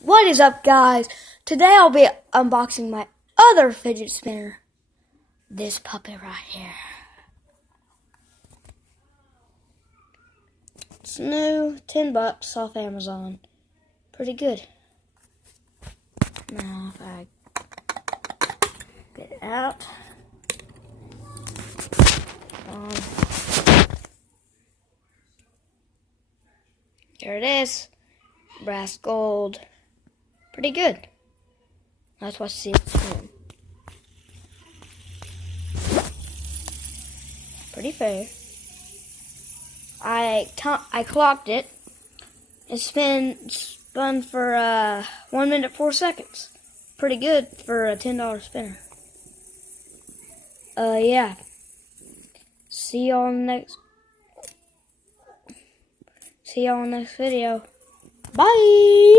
What is up, guys? Today I'll be unboxing my other fidget spinner. This puppet right here. It's new, $10 off Amazon. Pretty good. Now if I get it out. There it is. Brass gold. Pretty good. That's what I see it spin. Pretty fair. I clocked it. It spun for 1 minute 4 seconds. Pretty good for a $10 spinner. Yeah. See y'all in the next video. Bye.